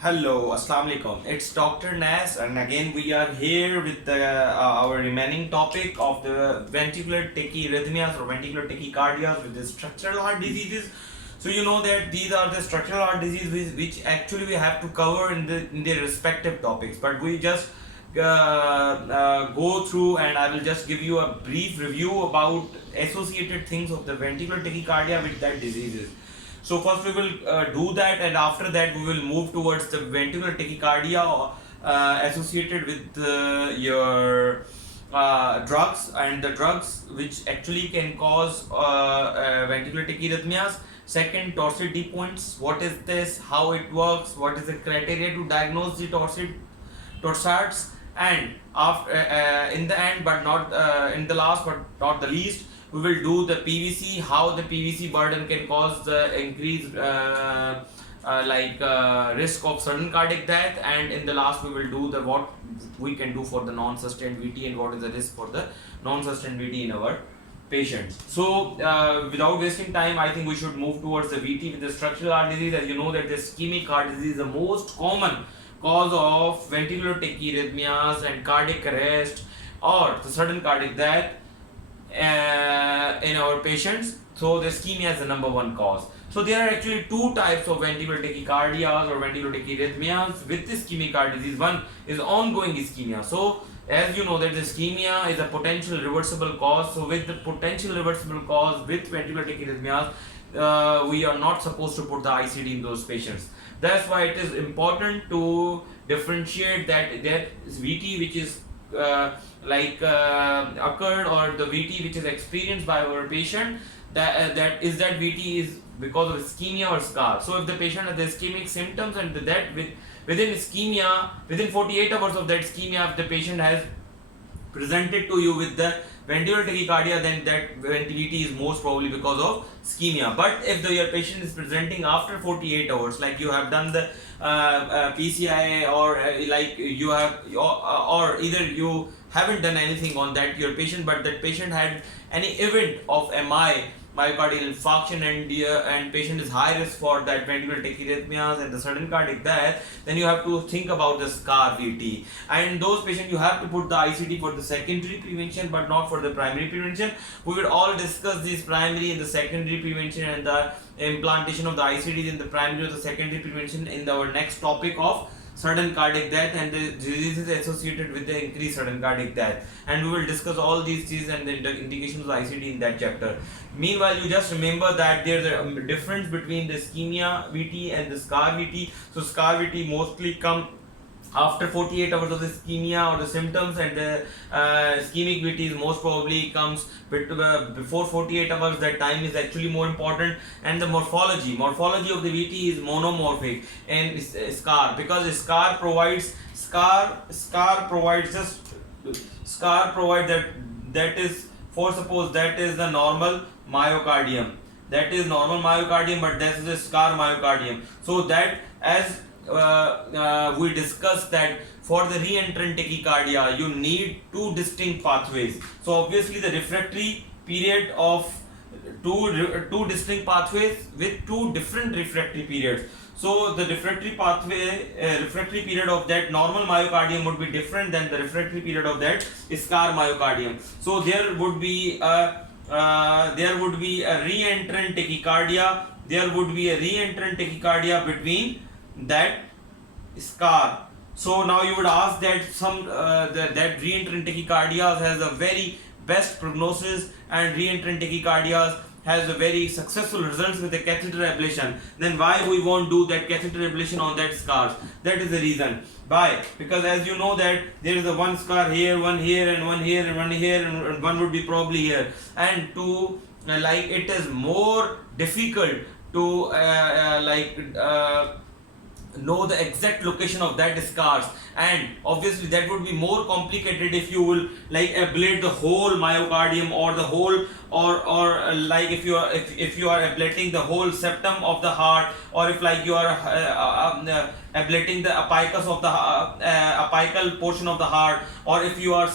Hello, Assalamu alaikum. It's Dr. Nas, and again we are here with our remaining topic of the ventricular tachyarrhythmias or ventricular tachycardias with the structural heart diseases. So you know that these are the structural heart diseases which actually we have to cover in their respective topics, but we just go through and I will just give you a brief review about associated things of the ventricular tachycardia with that diseases. So first we will do that, and after that we will move towards the ventricular tachycardia associated with your drugs, and the drugs which actually can cause ventricular tachyarrhythmias. Second, torsades points. What is this? How it works? What is the criteria to diagnose the torsades? And after, in the end, but not in the last, but not the least, we will do the PVC, how the PVC burden can cause the increased risk of sudden cardiac death, and in the last we will do the what we can do for the non-sustained VT and what is the risk for the non-sustained VT in our patients. So without wasting time, I think we should move towards the VT with the structural heart disease. As you know that the ischemic heart disease is the most common cause of ventricular tachyarrhythmias and cardiac arrest or the sudden cardiac death in our patients. So the ischemia is the number one cause. So there are actually two types of ventricular tachycardias or ventricular tachyarrhythmias with ischemic heart disease. One is ongoing ischemia. So as you know that the ischemia is a potential reversible cause. So with the potential reversible cause with ventricular tachyarrhythmias, we are not supposed to put the ICD in those patients. That's why it is important to differentiate that VT which is occurred, or the VT which is experienced by our patient, that VT is because of ischemia or scar. So if the patient has the ischemic symptoms and that within ischemia, within 48 hours of that ischemia, if the patient has presented to you with the ventricular tachycardia, then that VT is most probably because of ischemia. But if your patient is presenting after 48 hours, like you have done the PCI, or like you have, or either you haven't done anything on that your patient, but that patient had any event of MI, myocardial infarction, and patient is high risk for that ventricular tachyarrhythmias and the sudden cardiac death, then you have to think about the scar VT. And those patients you have to put the ICD for the secondary prevention, but not for the primary prevention. We will all discuss this primary and the secondary prevention and the implantation of the ICDs in the primary or the secondary prevention in our next topic of sudden cardiac death and the diseases associated with the increased sudden cardiac death, and we will discuss all these things and the indications of the ICD in that chapter. Meanwhile, you just remember that there's a difference between the ischemia VT and the scar VT. So scar VT mostly come after 48 hours of the ischemia or the symptoms, and the ischemic VT is most probably comes before 48 hours. That time is actually more important. And the morphology of the VT is monomorphic and scar, because scar provides that is, for suppose that is the normal myocardium, but that is the scar myocardium. So that as we discussed that for the reentrant tachycardia you need two distinct pathways. So obviously the refractory period of two distinct pathways with two different refractory periods. So the refractory period of that normal myocardium would be different than the refractory period of that scar myocardium. So there would be a reentrant tachycardia. There would be a reentrant tachycardia between that scar. So now you would ask that that reentrant tachycardia has a very best prognosis, and reentrant tachycardia has a very successful results with the catheter ablation. Then why we won't do that catheter ablation on that scars? That is the reason. Why? Because as you know that there is a one scar here, one here, and one here, and one here, and one would be probably here. And to it is more difficult to know the exact location of that scars, and obviously that would be more complicated if you will ablate the whole myocardium or the whole, or if you are ablating the whole septum of the heart, or if you are ablating the apicus of the apical portion of the heart, or if you are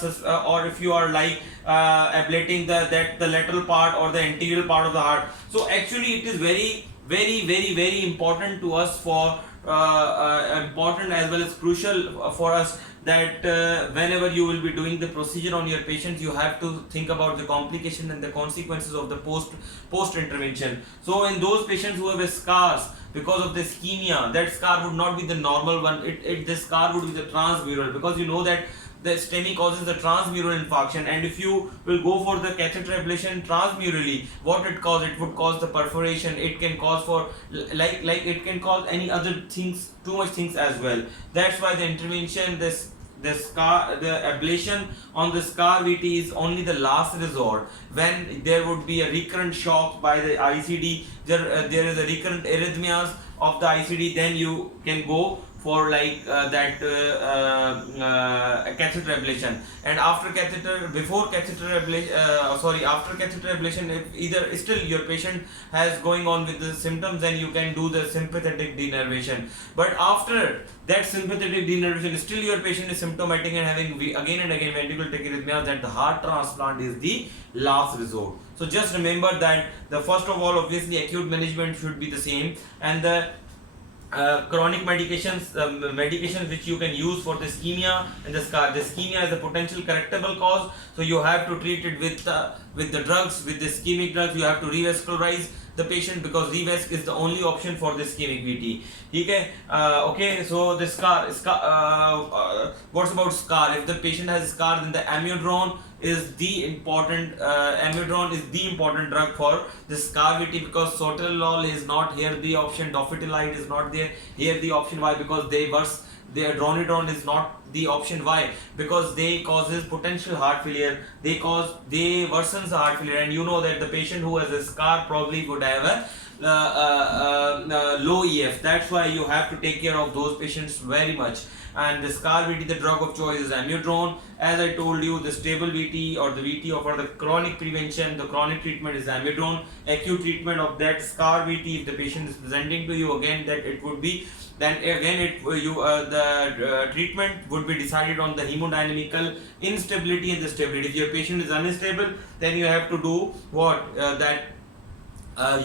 ablating the lateral part or the anterior part of the heart. So actually it is very very important to us for important as well as crucial for us, that whenever you will be doing the procedure on your patients, you have to think about the complication and the consequences of the post intervention. So in those patients who have a scars because of the ischemia, that scar would not be the normal one, the scar would be the transmural, because you know that the STEMI causes the transmural infarction, and if you will go for the catheter ablation transmurally, what it cause, it would cause the perforation, it can cause for like it can cause any other things, too much things as well. That's why the intervention, the ablation on the scar VT is only the last resort. When there would be a recurrent shock by the ICD, there is a recurrent arrhythmias of the ICD, then you can go for like catheter ablation. And after catheter, before catheter ablation, after catheter ablation, if either still your patient has going on with the symptoms, then you can do the sympathetic denervation. But after that sympathetic denervation, still your patient is symptomatic and having again and again ventricular tachyarrhythmia, that the heart transplant is the last resort. So just remember that the first of all, obviously acute management should be the same, and the chronic medications which you can use for the ischemia and the scar. The ischemia is a potential correctable cause, so you have to treat it with the drugs, with the ischemic drugs. You have to revascularize the patient, because revasc is the only option for the ischemic VT. Okay, so the scar, what's about scar? If the patient has scar, then the amiodarone is the important drug for the scar VT, because sotalol is not here the option, dofetilide is not there here the option. Why? Because the adronidone is not the option. Why? Because they causes potential heart failure, they worsens the heart failure, and you know that the patient who has a scar probably would have a low EF. That's why you have to take care of those patients very much. And the scar VT, the drug of choice is amiodarone. As I told you, the stable VT or the VT for the chronic prevention, the chronic treatment is amiodarone. Acute treatment of that scar VT, if the patient is presenting to you, again that it would be, then again the treatment would be decided on the hemodynamical instability and the stability. If your patient is unstable, then you have to do what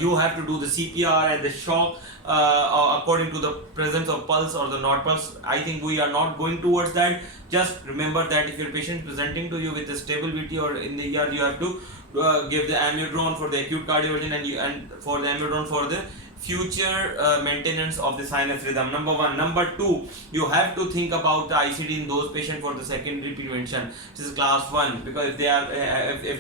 you have to do the CPR and the shock according to the presence of pulse or the not pulse. I think we are not going towards that. Just remember that if your patient is presenting to you with a stable VT or in the ER, you have to give the amiodarone for the acute cardioversion, and for the amiodarone for the future maintenance of the sinus rhythm. Number one. Number two, you have to think about the ICD in those patients for the secondary prevention, which is class 1, because if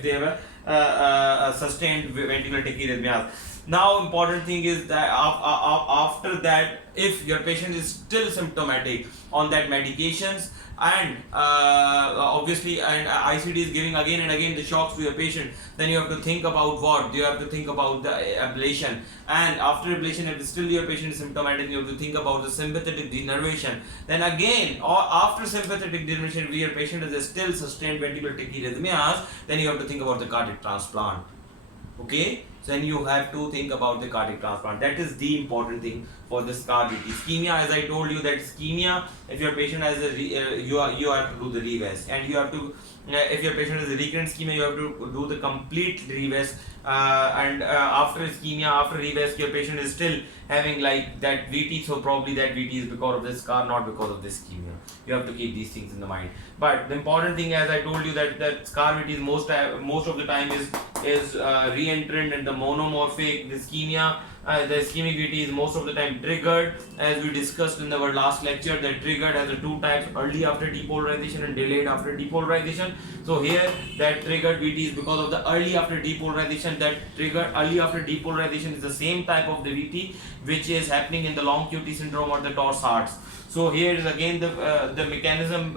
they have a sustained ventricular tachyarrhythmia. Now important thing is that after that, if your patient is still symptomatic on that medications, and obviously ICD is giving again and again the shocks to your patient, then you have to think about what? You have to think about the ablation. And after ablation, if still your patient is symptomatic, you have to think about the sympathetic denervation. Then again, or after sympathetic denervation, where your patient is still sustained ventricular tachyarrhythmias, then you have to think about the cardiac transplant. Okay, so then you have to think about the cardiac transplant. That is the important thing for the scar VT. Ischemia, as I told you, that ischemia, if your patient has a you have to do the revasc, and you have to if your patient has a recurrent ischemia, you have to do the complete revasc. And after ischemia, after revasc, your patient is still having like that VT, so probably that VT is because of the scar, not because of the ischemia. You have to keep these things in the mind. But the important thing, as I told you, that scar VT is most of the time is re-entrant, and the monomorphic. The ischemia, the ischemic VT is most of the time triggered, as we discussed in our last lecture. That triggered has two types: early after depolarization and delayed after depolarization. So here, that triggered VT is because of the early after depolarization. That triggered early after depolarization is the same type of the VT which is happening in the long QT syndrome or the TORS hearts. So here is again the mechanism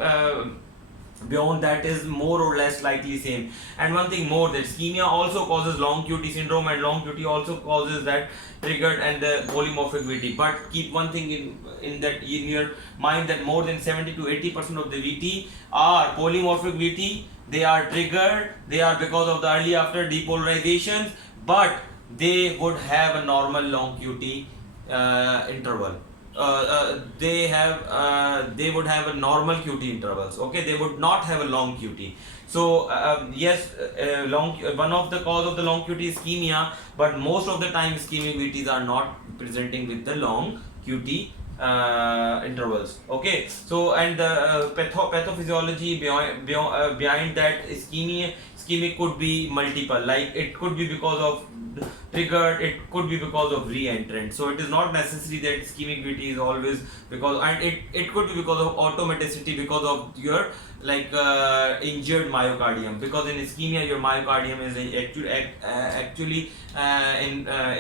beyond that is more or less likely same. And one thing more, that ischemia also causes long QT syndrome, and long QT also causes that triggered and the polymorphic VT. But keep one thing in your mind, that more than 70 to 80% of the VT are polymorphic VT. They are triggered, they are because of the early after depolarizations, but they would have a normal long QT interval. they would have a normal QT intervals. Okay, they would not have a long QT. So yes, one of the cause of the long QT is ischemia, but most of the time ischemic VTs are not presenting with the long QT intervals. Okay, so and the pathophysiology behind that ischemic could be multiple, like it could be because of triggered, it could be because of re-entrant. So it is not necessary that ischemic VT is always because, and it could be because of automaticity, because of your injured myocardium, because in ischemia your myocardium is actually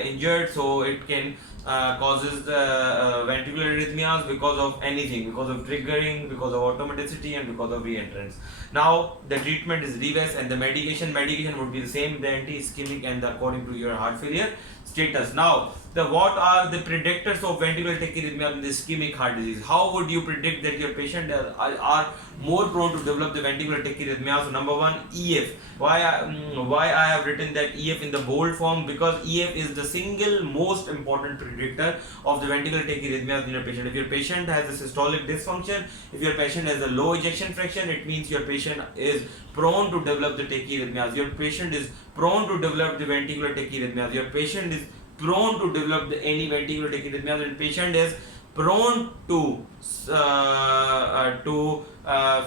injured, so it can causes the ventricular arrhythmias because of anything, because of triggering, because of automaticity, and because of re-entrance. Now the treatment is reverse, and the medication would be the same, the anti-ischemic and according to your heart failure status. Now what are the predictors of ventricular tachyarrhythmia in the ischemic heart disease? How would you predict that your patient are more prone to develop the ventricular tachyarrhythmia? So number one, EF. Why I have written that EF in the bold form? Because EF is the single most important predictor of the ventricular tachyarrhythmia in your patient. If your patient has a systolic dysfunction, if your patient has a low ejection fraction, it means your patient is prone to develop the tachyarrhythmias. Your patient is prone to develop the ventricular tachyarrhythmias. Your patient is prone to develop any ventricular tachyarrhythmias, and patient is prone to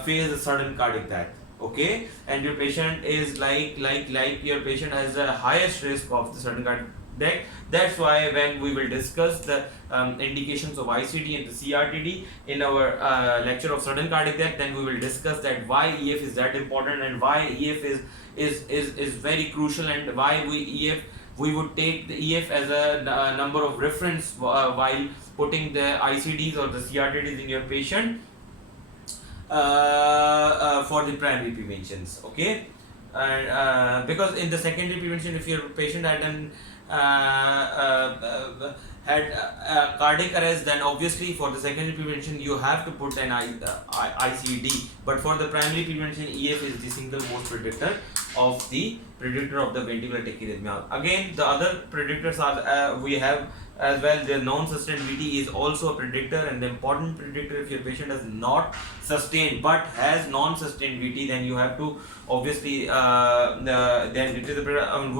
face a sudden cardiac death. Okay, and your patient is like your patient has the highest risk of the sudden cardiac death. That's why when we will discuss the indications of ICD and the CRTD in our lecture of sudden cardiac death, then we will discuss that why EF is that important, and why EF is very crucial, and why we would take the EF as a number of reference while putting the ICDs or the CRTDs in your patient for the primary preventions. Okay, and because in the secondary prevention, if your patient had an cardiac arrest, then obviously for the secondary prevention you have to put an ICD, but for the primary prevention EF is the single most predictor of the ventricular tachyarrhythmia. Again, the other predictors are we have as well. The non-sustained VT is also a predictor, and the important predictor, if your patient has not sustained but has non-sustained VT, then you have to obviously then it is we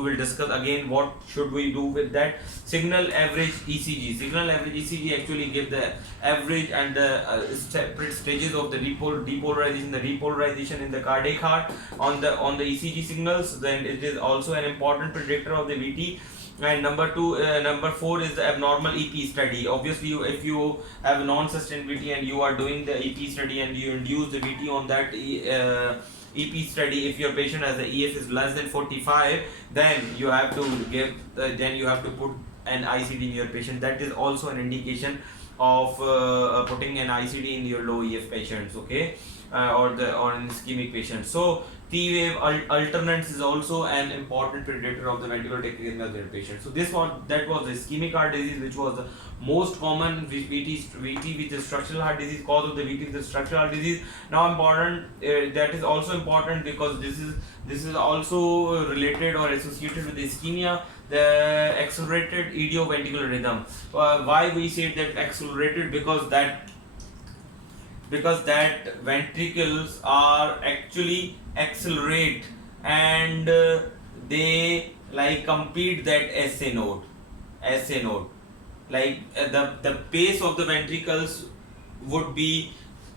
will discuss again what should we do with that. Signal average ECG actually give the average and the separate stages of the depolarization in the cardiac heart on the ECG signals. Then it is also an important predictor of the VT. And number 4 is the abnormal EP study. Obviously, if you have non-sustained VT and you are doing the EP study and you induce the VT on that EP study, if your patient has the EF is less than 45, then you have to put an ICD in your patient. That is also an indication of putting an ICD in your low EF patients. Okay, or an ischemic patient. So T-wave alternance is also an important predictor of the ventricular tachyarrhythmia in their patient. So that was the ischemic heart disease, which was the most common VT with the structural heart disease, cause of the VT with the structural heart disease. Now important, that is also important because this is also related or associated with the ischemia, the accelerated idioventricular rhythm. Why we say that accelerated? Because that ventricles are actually accelerate, and they compete that SA node. The pace of the ventricles would be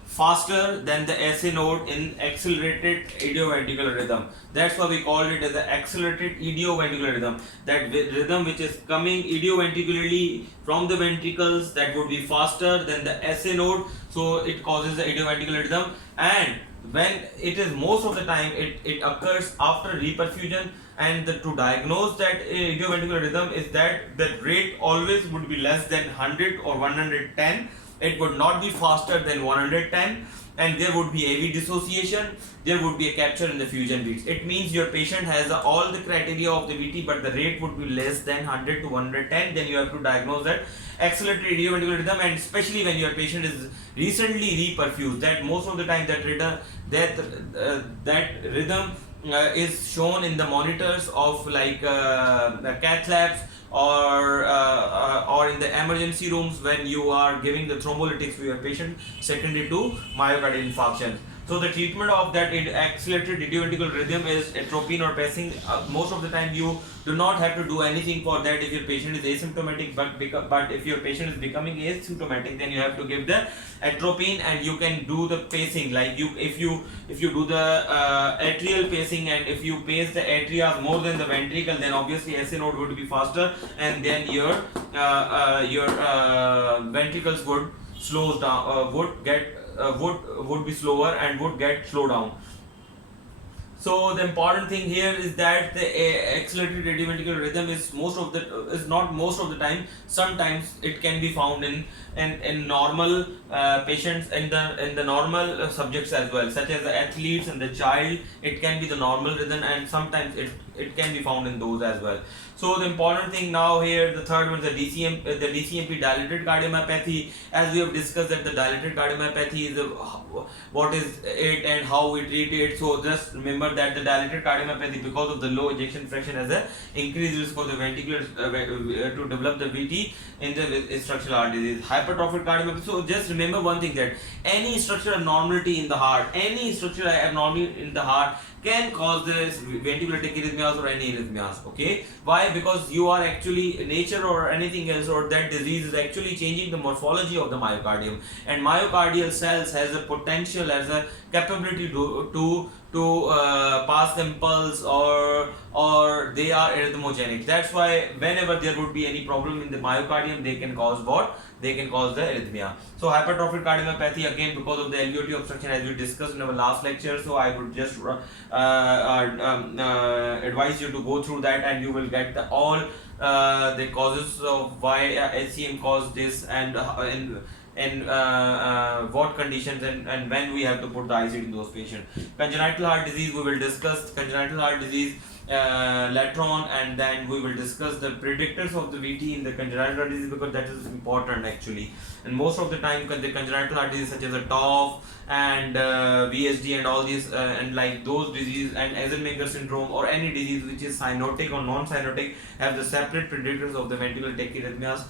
faster than the SA node in accelerated idioventricular rhythm. That's why we called it as the accelerated idioventricular rhythm. That rhythm which is coming idioventricularly from the ventricles, that would be faster than the SA node, so it causes the idioventricular rhythm. And when it is most of the time it occurs after reperfusion, and to diagnose that idioventricular rhythm is that the rate always would be less than 100 or 110. It would not be faster than 110, and there would be AV dissociation, there would be a capture in the fusion beats. It means your patient has all the criteria of the VT, but the rate would be less than 100 to 110. Then you have to diagnose that accelerated idioventricular rhythm, and especially when your patient is recently reperfused, that most of the time that rhythm is shown in the monitors of like the cath labs or in the emergency rooms when you are giving the thrombolytics to your patient secondary to myocardial infarction. So the treatment of that accelerated idioventricular rhythm is atropine or pacing. Most of the time you do not have to do anything for that if your patient is asymptomatic, but if your patient is becoming asymptomatic, then you have to give the atropine, and you can do the pacing like if you do the atrial pacing, and if you pace the atria more than the ventricle, then obviously SA node would be faster, and then your ventricles would slows down, would be slower and would get slowed down. So the important thing here is that the accelerated idioventricular rhythm is not most of the time. Sometimes it can be found in normal patients, in the normal subjects as well, such as the athletes and the child. It can be the normal rhythm, and sometimes it can be found in those as well. So the important thing now here, the third one is the DCMP, dilated cardiomyopathy. As we have discussed that the dilated cardiomyopathy is what is it and how we treat it. So just remember that the dilated cardiomyopathy, because of the low ejection fraction, has a increased risk for the ventricular to develop the VT in the structural heart disease. Hypertrophic cardiomyopathy. So just remember one thing, that any structural abnormality in the heart, can cause this ventricular tachyarrhythmias or any arrhythmias. Okay, why? Because you are actually, nature or anything else, or that disease is actually changing the morphology of the myocardium, and myocardial cells has a potential, has a capability to pass the impulse, or they are arrhythmogenic. That's why whenever there would be any problem in the myocardium, they can cause what? They can cause the arrhythmia. So hypertrophic cardiomyopathy, again because of the LVOT obstruction, as we discussed in our last lecture. So I would just advise you to go through that, and you will get all the causes of why HCM caused this, and what conditions, and when we have to put the ICD in those patients. Congenital heart disease, we will discuss congenital heart disease later on, and then we will discuss the predictors of the VT in the congenital heart disease, because that is important actually. And most of the time the congenital heart disease such as a TOF and VSD and all these and like those diseases, and Eisenmenger syndrome or any disease which is cyanotic or non-cyanotic, have the separate predictors of the ventricular tachyarrhythmias.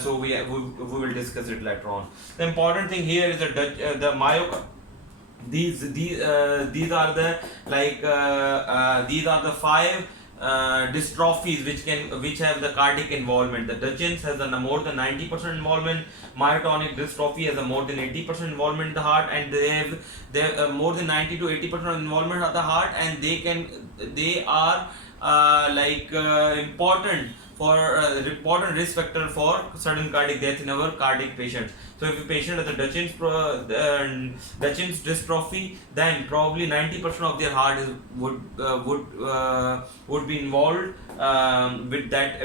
So we will discuss it later on. The important thing here is the myocardium. These are the these are the 5 dystrophies which have the cardiac involvement. The Duchenne's has a more than 90% involvement. Myotonic dystrophy has a more than 80% involvement in the heart, and they have more than 90 to 80% involvement of the heart, and they are important for important risk factor for sudden cardiac death in our cardiac patients. So if a patient has a Duchenne's dystrophy, then probably 90% of their heart would be involved with that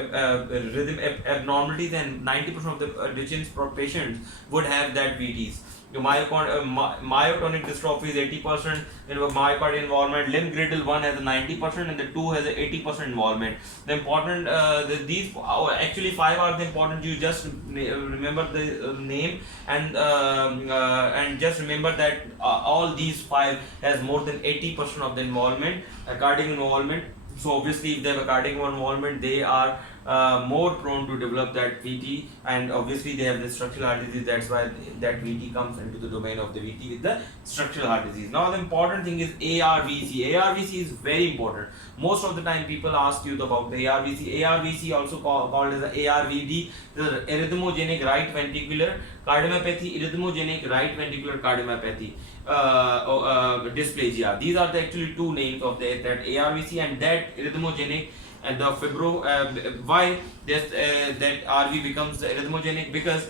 rhythm abnormalities, and 90% of the Duchenne's patients would have that VTs. The myotonic dystrophy is 80% in myocardial involvement. Limb-girdle 1 has a 90% and the 2 has a 80% involvement. The important these actually 5 are the important. You just remember the name, and just remember that all these 5 has more than 80% of the involvement, cardiac involvement. So obviously if they have a cardiac involvement, they are more prone to develop that VT, and obviously they have the structural heart disease. That's why that VT comes into the domain of the VT with the structural heart disease. Now the important thing is ARVC. ARVC is very important. Most of the time people ask you about the ARVC. ARVC also called as the ARVD, the arrhythmogenic right ventricular cardiomyopathy, arrhythmogenic right ventricular cardiomyopathy dysplasia. These are the actually 2 names of that ARVC and that arrhythmogenic. And the why that RV becomes arrhythmogenic? Because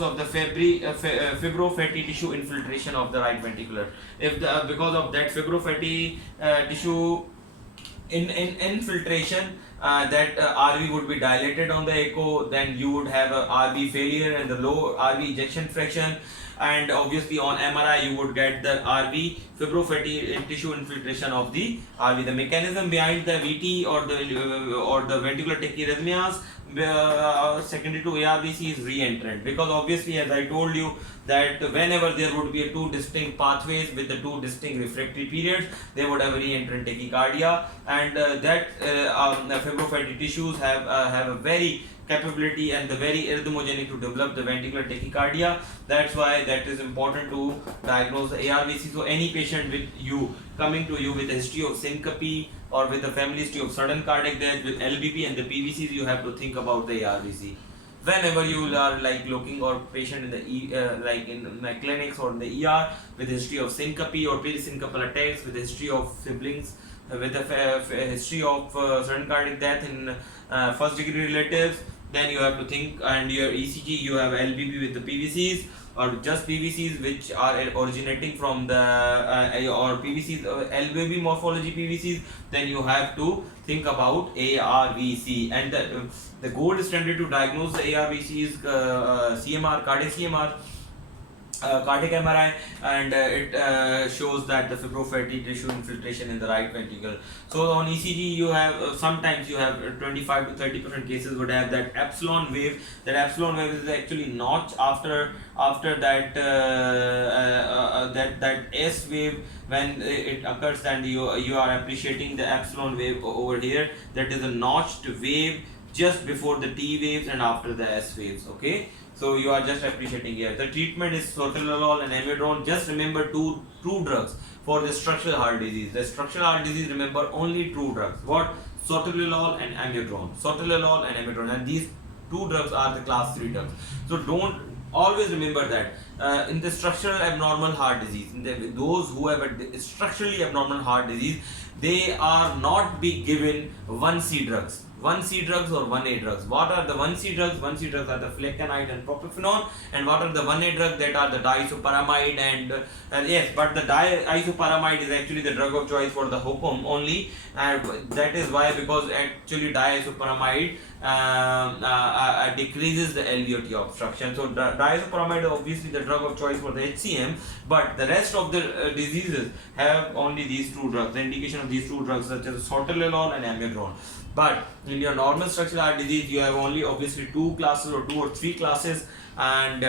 of the fibrofatty tissue infiltration of the right ventricular. Because of that fibrofatty tissue infiltration, that RV would be dilated on the echo, then you would have a RV failure and the low RV ejection fraction. And obviously on MRI you would get the RV fibrofatty tissue infiltration of the RV. The mechanism behind the VT or the ventricular tachyarrhythmias secondary to ARVC is re-entrant, because obviously, as I told you, that whenever there would be two distinct pathways with the two distinct refractory periods, they would have a re-entrant tachycardia, and fibrofatty tissues have a very capability and the very arrhythmogenic to develop the ventricular tachycardia. That's why that is important to diagnose the ARVC. So any patient with you coming to you with a history of syncope or with a family history of sudden cardiac death with LBP and the PVCs, you have to think about the ARVC. Whenever you are like looking or patient in the like in my clinics or in the ER with history of syncope or perisyncopal attacks, with history of siblings, with a history of sudden cardiac death in first degree relatives, then you have to think, and your ECG you have LBP with the PVCs or just PVCs which are originating from the or PVCs LBP morphology PVCs, then you have to think about ARVC. And the gold standard to diagnose the ARVC is CMR, cardiac CMR, cardiac MRI, and it shows that the fibrofatty tissue infiltration in the right ventricle. So on ECG you have sometimes you have 25 to 30% cases would have that epsilon wave. That epsilon wave is actually notch after that that S wave. When it occurs, and you are appreciating the epsilon wave over here, that is a notched wave just before the T waves and after the S waves. Okay, so you are just appreciating here. The treatment is sotalol and amiodarone. Just remember two drugs for the structural heart disease. The structural heart disease, remember only two drugs. What? Sotalol and amiodarone. Sotalol and amiodarone, and these two drugs are the class 3 drugs. So don't always remember that in the structural abnormal heart disease, those who have a structurally abnormal heart disease, they are not be given 1C drugs. 1C drugs or 1A drugs. What are the 1C drugs? 1C drugs are the flecainide and propafenone. And what are the 1A drugs? That are the diisoparamide and yes, but the diisoparamide is actually the drug of choice for the HOCM only, and that is why, because actually diisoparamide decreases the LVOT obstruction. So diisoparamide is obviously the drug of choice for the HCM, but the rest of the diseases have only these two drugs. The indication of these two drugs, such as sotalol and amiodarone. But in your normal structural heart disease, you have only obviously two classes or two or three classes, and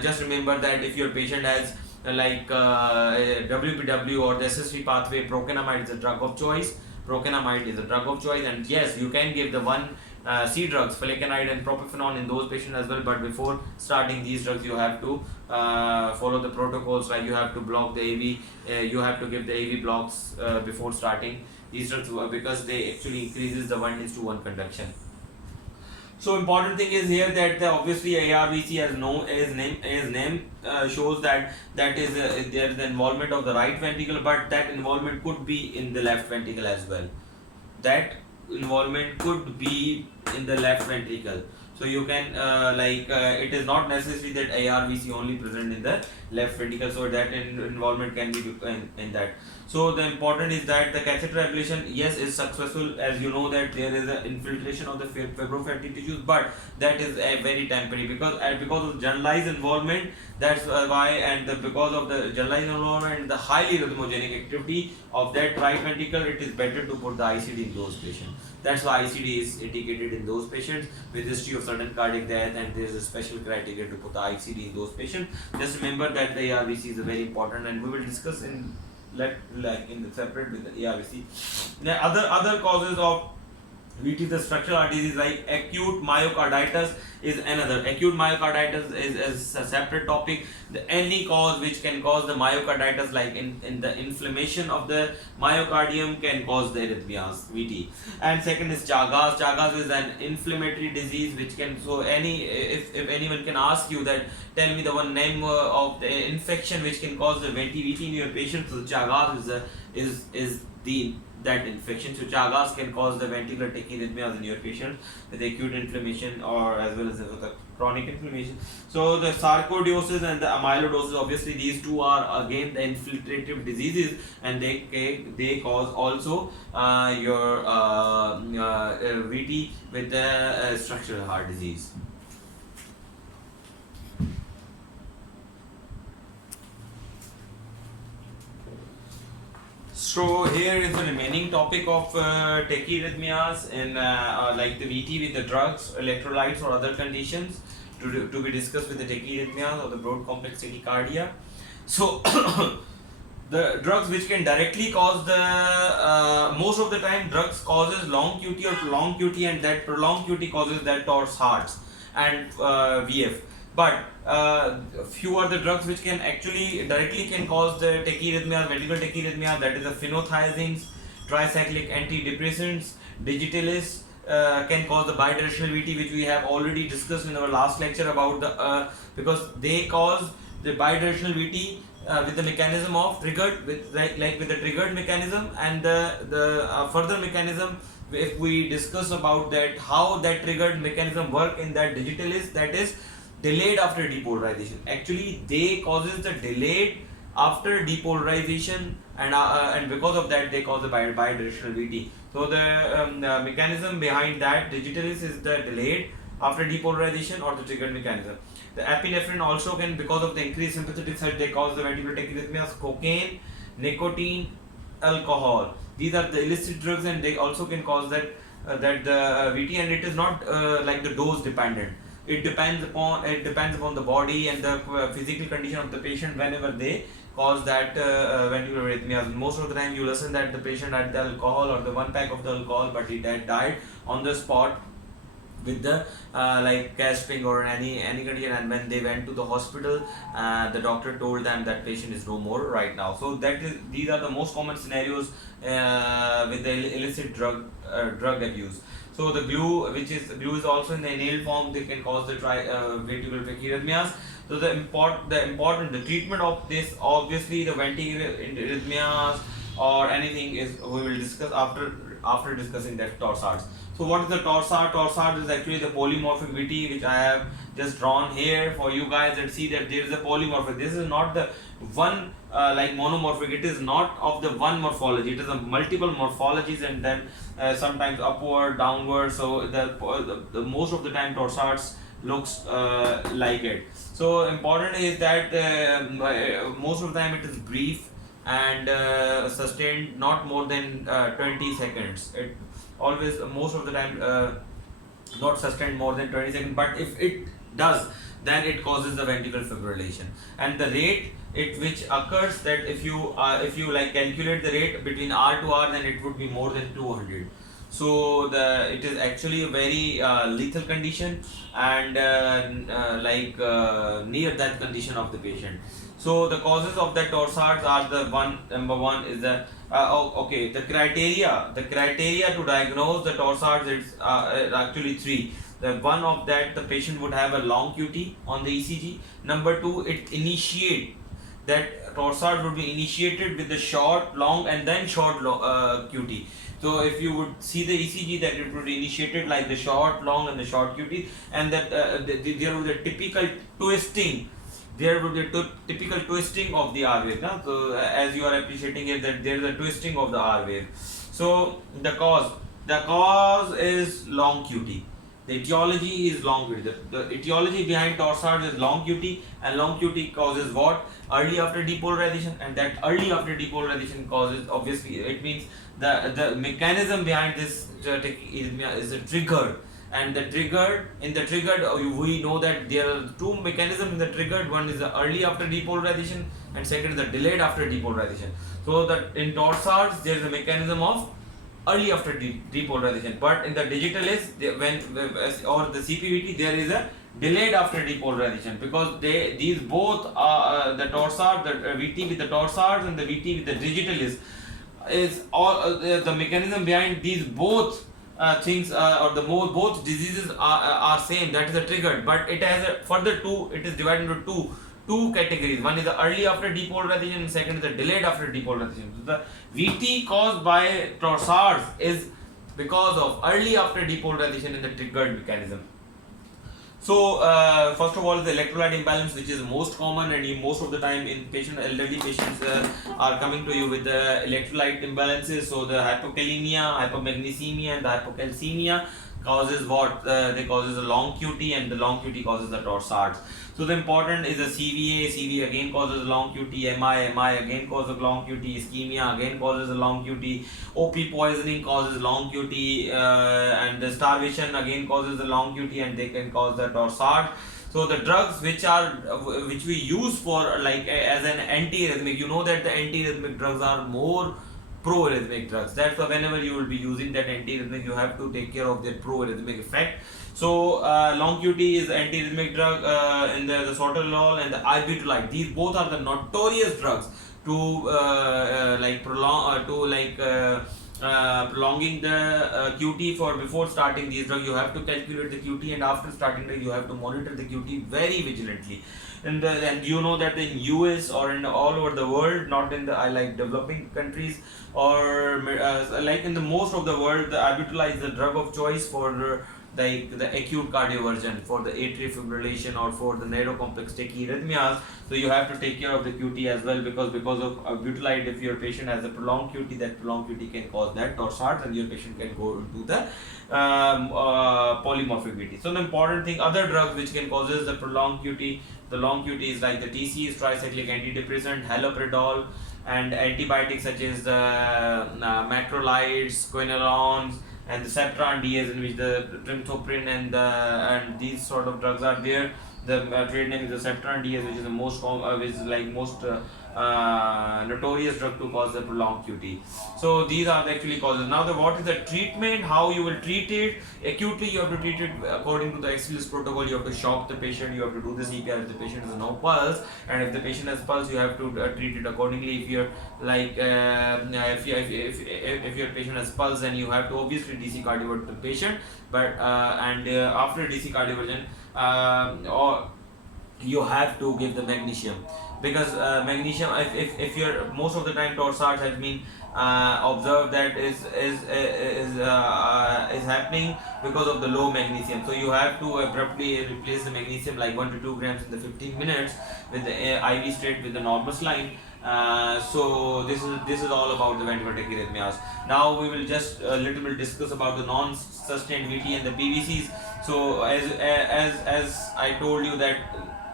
just remember that if your patient has like WPW or the SST pathway, procainamide is a drug of choice. Procainamide is a drug of choice, and yes, you can give the 1C drugs, flecainide and propafenone, in those patients as well. But before starting these drugs, you have to follow the protocols, like you have to block the AV, you have to give the AV blocks before starting these drugs, because they actually increases the 1:1 conduction. So important thing is here that obviously ARVC as name shows that there is the involvement of the right ventricle, but that involvement could be in the left ventricle as well. That involvement could be in the left ventricle. So you can it is not necessary that ARVC only present in the left ventricle, so that involvement can be in that. So the important is that the catheter ablation, yes, is successful, as you know that there is an infiltration of the fibrofatty tissues, but that is a very temporary, because of generalized involvement. That's why, and because of the generalized involvement and the highly rhythmogenic activity of that right ventricle, it is better to put the ICD in those patients. That's why ICD is indicated in those patients with history of sudden cardiac death, and there is a special criteria to put the ICD in those patients. Just remember that the ARVC is very important, and we will discuss in the separate with the ARVC. The other causes of VT, the structural heart disease, like acute myocarditis is another. Acute myocarditis is a separate topic. Any cause which can cause the myocarditis, like in the inflammation of the myocardium, can cause the arrhythmias, VT. And second is Chagas. Chagas is an inflammatory disease which can, so if anyone can ask you that, tell me the one name of the infection which can cause the VT in your patient, so Chagas is that infection. So Chagas can cause the ventricular tachyarrhythmias in your patient with acute inflammation, or as well as the chronic inflammation. So the sarcoidosis and the amyloidosis, obviously these two are again the infiltrative diseases, and they cause also your VT with the structural heart disease. So here is the remaining topic of tachyarrhythmias in like the VT with the drugs, electrolytes or other conditions to be discussed with the tachyarrhythmias or the broad complex tachycardia. So the drugs which can directly cause the most of the time drugs causes long QT or prolonged QT, and that prolonged QT causes that torse hearts and VF. But few are the drugs which can actually directly can cause the tachyarrhythmia, ventricular tachyarrhythmia, that is the phenothiazines, tricyclic antidepressants, digitalis, can cause the bidirectional VT, which we have already discussed in our last lecture about the because they cause the bidirectional VT with the mechanism of triggered with like with the triggered mechanism, and the further mechanism if we discuss about that how that triggered mechanism work in that digitalis, that is delayed after depolarization. Actually they causes the delayed after depolarization, and because of that they cause the bidirectional VT. So the mechanism behind that digitalis is the delayed after depolarization or the triggered mechanism. The epinephrine also can, because of the increased sympathetic surge, they cause the ventricular tachyarrhythmias. Cocaine, nicotine, alcohol, these are the illicit drugs, and they also can cause that the VT, and it is not like the dose dependent. It depends upon the body and the physical condition of the patient whenever they cause that ventricular arrhythmias. Most of the time you listen that the patient had the alcohol or the one pack of the alcohol, but he died on the spot with the like gasping or any condition, and when they went to the hospital the doctor told them that patient is no more right now. So these are the most common scenarios with the illicit drug abuse. So the glue is also in the inhaled form, they can cause the ventricular tachyarrhythmias. So the treatment of this, obviously the ventricular arrhythmias or anything is we will discuss after discussing that torsades. So what is the torsade? Torsade is actually the polymorphic VT, which I have just drawn here for you guys, and see that there is a polymorphic. This is not the one like monomorphic. It is not of the one morphology. It is a multiple morphologies, and then sometimes upward, downward. So the most of the time torsades looks like it. So important is that most of the time it is brief and sustained, not more than 20 seconds. It always most of the time not sustained more than 20 seconds, but if it does, then it causes the ventricular fibrillation. And the rate which occurs, that if you like calculate the rate between R to R, then it would be more than 200. So it is actually a very lethal condition, and near that condition of the patient. So the causes of the torsades are number one is the the criteria to diagnose the torsades is actually three. The one of that, the patient would have a long QT on the ECG. Number two, that torsade would be initiated with the short, long, and then short QT. So if you would see the ECG, that it would be initiated like the short, long, and the short QT, and that there would be a typical twisting. There would be a typical twisting of the R wave. No? So as you are appreciating it, that there is a twisting of the R wave. So the cause is long QT. The etiology is long QT. The etiology behind torsades is long QT, and long QT causes what? Early after depolarization, and that early after depolarization causes, obviously it means the mechanism behind this is a trigger. And the triggered we know that there are two mechanisms in the triggered. One is the early after depolarization, and second is the delayed after depolarization. So that in torsades there is a mechanism of early after depolarization, but in the digitalis or the CPVT there is a delayed after depolarization, because these both are the torsade, the VT with the torsades and the VT with the digitalis is all the mechanism behind these both things or both diseases are same, that is the triggered, but it has a further it is divided into two categories. One is the early after depolarization, and second is the delayed after depolarization. So the VT caused by torsades is because of early after depolarization in the triggered mechanism. So first of all, the electrolyte imbalance, which is most common, and most of the time in elderly patients are coming to you with the electrolyte imbalances. So the hypokalemia, hypomagnesemia, and the hypocalcemia causes what? They causes a long QT, and the long QT causes the torsades. So the important is the CVA. CVA again causes long QT. MI again causes long QT. Ischemia again causes a long QT. OP poisoning causes long QT, and the starvation again causes a long QT, and they can cause the torsade. So the drugs which we use for like as an anti-arrhythmic, you know that the anti-arrhythmic drugs are more pro-arrhythmic drugs. That's why whenever you will be using that anti-arrhythmic, you have to take care of their pro-arrhythmic effect. So long QT is anti-arrhythmic drug, in the sotalol and the ibutylite. These both are the notorious drugs to prolonging the QT. For before starting these drugs, you have to calculate the QT, and after starting it, you have to monitor the QT very vigilantly. And you know that in US or in all over the world, not in the developing countries, or like in the most of the world, the ibutylite is the drug of choice for the acute cardioversion, for the atrial fibrillation, or for the narrow-complex tachyarrhythmias. So you have to take care of the QT as well, because of butylite, if your patient has a prolonged QT, that prolonged QT can cause that torsades, and your patient can go into the polymorphic VT. So the important thing, other drugs which can causes the prolonged QT, the long QT is like the TCs, tricyclic antidepressant, haloperidol, and antibiotics such as the macrolides, quinolones, and the Septran DS, in which the trimethoprim and these sort of drugs are there. The trade name is the Septran DS, which is the most notorious drug to cause the prolonged QT. So these are the actually causes. Now what is the treatment? How you will treat it? Acutely, you have to treat it according to the Exelis protocol. You have to shock the patient. You have to do the CPR if the patient has no pulse, and if the patient has pulse, you have to treat it accordingly. If you're if your patient has pulse, then you have to obviously DC cardiovert the patient. But after DC cardioversion, or you have to give the magnesium, because magnesium, if your most of the time torsades has been observed that is happening because of the low magnesium. So you have to abruptly replace the magnesium like 1 to 2 grams in the 15 minutes with the IV straight with the normal saline. So this is all about the ventricular tachyarrhythmias. Now we will just a little bit discuss about the non-sustained VT and the PVCs. So as I told you that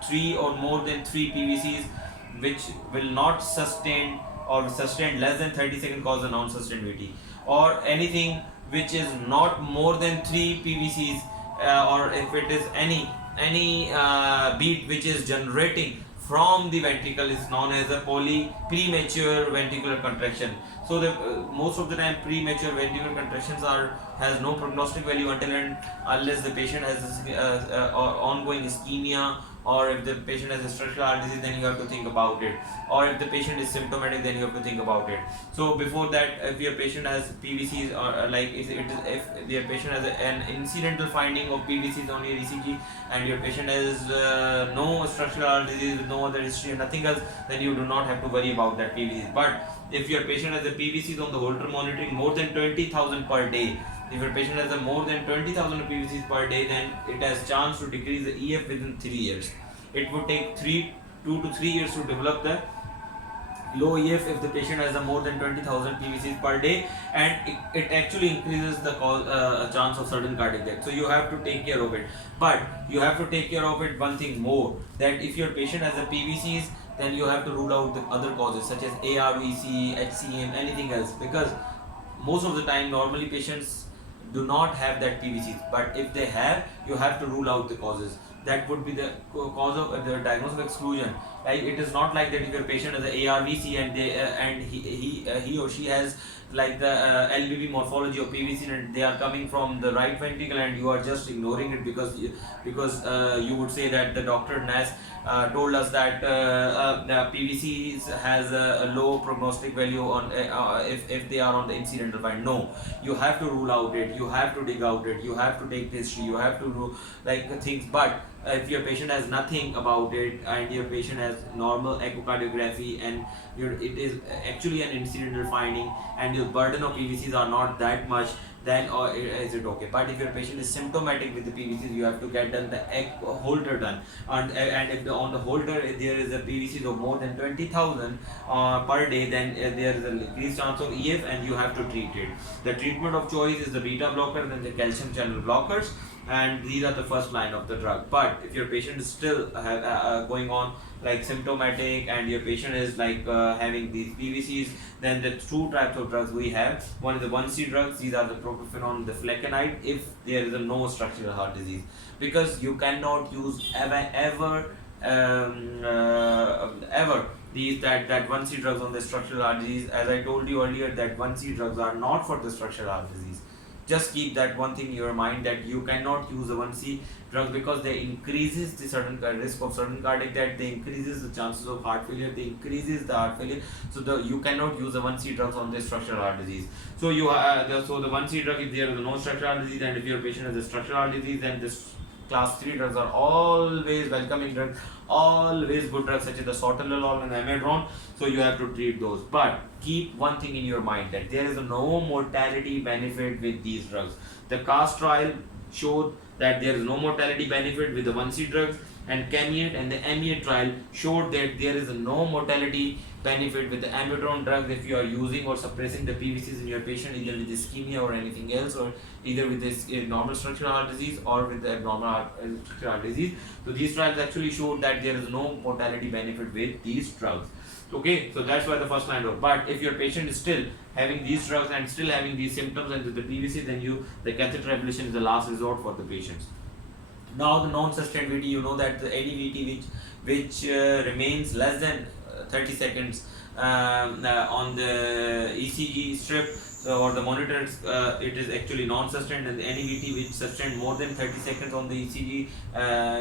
3 or more than 3 PVCs which will not sustain or sustain less than 30 seconds cause a non-sustained VT, or anything which is not more than 3 PVCs, or if it is any beat which is generating from the ventricle is known as a premature ventricular contraction. So the most of the time premature ventricular contractions has no prognostic value unless the patient has ongoing ischemia, or if the patient has a structural heart disease, then you have to think about it, or if the patient is symptomatic, then you have to think about it. So before that, if your patient has PVCs, or if your patient has an incidental finding of PVCs on your ECG, and your patient has no structural heart disease with no other history and nothing else, then you do not have to worry about that PVCs. But if your patient has a PVCs on the Holter monitoring more than 20,000 per day, if your patient has a more than 20,000 PVCs per day, then it has chance to decrease the EF within 3 years. It would take 2 to 3 years to develop the low EF if the patient has a more than 20,000 PVCs per day, and it actually increases the chance of sudden cardiac death. So you have to take care of it. But you have to take care of it one thing more, that if your patient has a PVCs, then you have to rule out the other causes such as ARVC, HCM, anything else, because most of the time normally patients do not have that PVCs, but if they have, you have to rule out the causes. That would be the cause of the diagnosis of exclusion. Like, it is not like that if your patient has an ARVC and he or she has like the LVB morphology of PVC, and they are coming from the right ventricle, and you are just ignoring it because you would say that the Dr. Nass told us that the PVC has a low prognostic value on if they are on the incidental find. No, you have to rule out it, you have to dig out it, you have to take history, you have to do like things. But if your patient has nothing about it, and your patient has normal echocardiography, and it is actually an incidental finding, and your burden of PVCs are not that much, then or is it okay. But if your patient is symptomatic with the PVCs, you have to get done the egg holder done, and if on the holder there is a PVCs of more than 20,000 per day, then there is a increased chance of EF, and you have to treat it. The treatment of choice is the beta blocker, then the calcium channel blockers, and these are the first line of the drug. But if your patient is still going on like symptomatic, and your patient is like having these PVCs, then the two types of drugs we have. One is the 1C drugs. These are the propafenone, the flecainide, if there is a no structural heart disease, because you cannot use ever these that 1C drugs on the structural heart disease. As I told you earlier, that 1C drugs are not for the structural heart disease. Just keep that one thing in your mind, that you cannot use a 1C drug because they increases the certain risk of certain cardiac death, they increases the chances of heart failure, they increases the heart failure. So you cannot use the 1C drugs on this structural heart disease. So the 1C drug, if there is no structural heart disease, and if your patient has a structural heart disease, then this class 3 drugs are always welcoming drugs, always good drugs, such as the sotalolol and amiodarone. So you have to treat those. But keep one thing in your mind, that there is no mortality benefit with these drugs. The CAST trial showed that there is no mortality benefit with the 1C drugs, and CAMIAT and the AMIAT trial showed that there is no mortality benefit with the amiodarone drugs if you are using or suppressing the PVCs in your patient, either with ischemia or anything else, or either with this normal structural heart disease or with the abnormal structural heart disease. So these trials actually showed that there is no mortality benefit with these drugs. Okay, so that's why the first line of. But if your patient is still having these drugs and still having these symptoms and with the PVC, then the catheter ablation is the last resort for the patients. Now the non-sustained VT, you know that any VT which remains less than 30 seconds on the ECG strip or the monitor, it is actually non-sustained, and any VT which sustained more than 30 seconds on the ECG,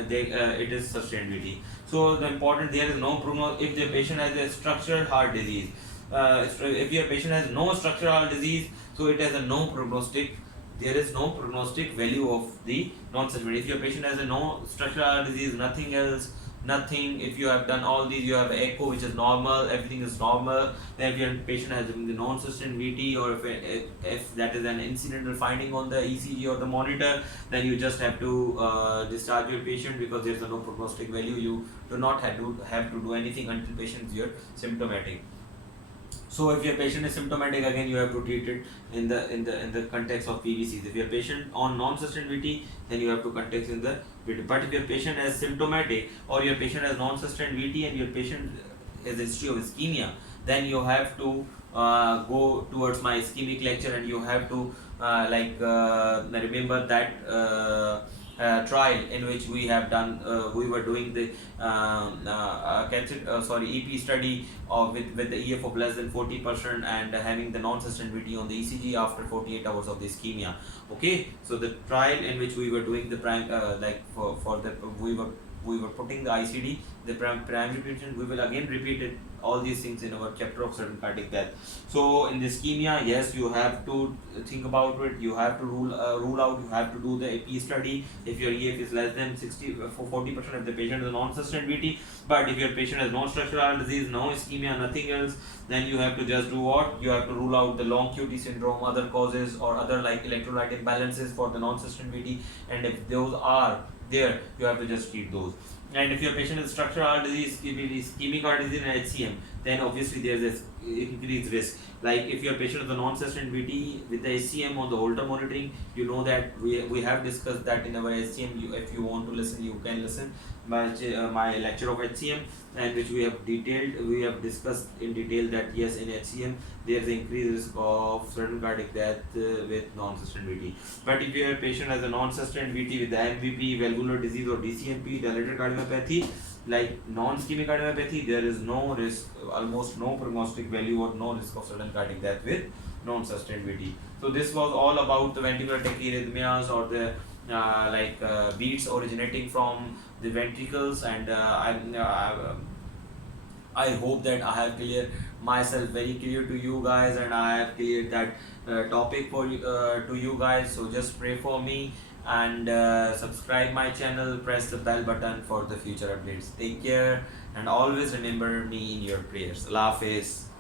it is sustained VT. So the important, there is no prognosis if the patient has a structural heart disease. If your patient has no structural heart disease, so it has a no prognostic. There is no prognostic value of the non-sustained. If your patient has a no structural heart disease, nothing else, nothing. If you have done all these, you have echo which is normal, everything is normal. Then if your patient has the non-sustained VT, or if that is an incidental finding on the ECG or the monitor, then you just have to discharge your patient, because there is no prognostic value. You do not have to do anything until patient is symptomatic. So if your patient is symptomatic, again you have to treat it in the context of PVCs. If your patient on non-sustained VT, then you have to context in the VT. But if your patient is symptomatic, or your patient has non-sustained VT and your patient has a history of ischemia, then you have to go towards my ischemic lecture, and you have to remember that trial in which we have done, we were doing the EP study with the EF of less than 40% and having the non-sustained VT on the ECG after 48 hours of the ischemia. Okay, so the trial in which we were doing the we were putting the ICD, the primary prevention. We will again repeat it, all these things in our chapter of sudden cardiac death. So in the ischemia, yes, you have to think about it. You have to rule out. You have to do the AP study if your EF is less than 40% if the patient is non-sustained VT. But if your patient has non-structural heart disease, no ischemia, nothing else, then you have to just do what? You have to rule out the long QT syndrome, other causes, or other like electrolyte imbalances for the non-sustained VT. And if those are there, you have to just treat those. And if your patient has structural heart disease, ischemic heart disease and HCM, then obviously there is increased risk. Like if your patient is a non-sustained VT with the HCM on the Holter monitoring, you know that we have discussed that in our HCM. If you want to listen, you can listen my lecture of HCM, and which we have discussed in detail that yes, in HCM there is increased risk of sudden cardiac death with non-sustained VT. But if your patient has a non-sustained VT with the MVP, valvular disease, or DCMP, dilated cardiomyopathy, like non-ischemic cardiomyopathy, there is no risk, almost no prognostic value or no risk of sudden cardiac death with non-sustained VT. So this was all about the ventricular tachyarrhythmias, or the beats originating from the ventricles, and I hope that I have cleared myself very clear to you guys, and I have cleared that topic for to you guys. So just pray for me, and subscribe my channel, press the bell button for the future updates. Take care, and always remember me in your prayers. Allah Hafiz.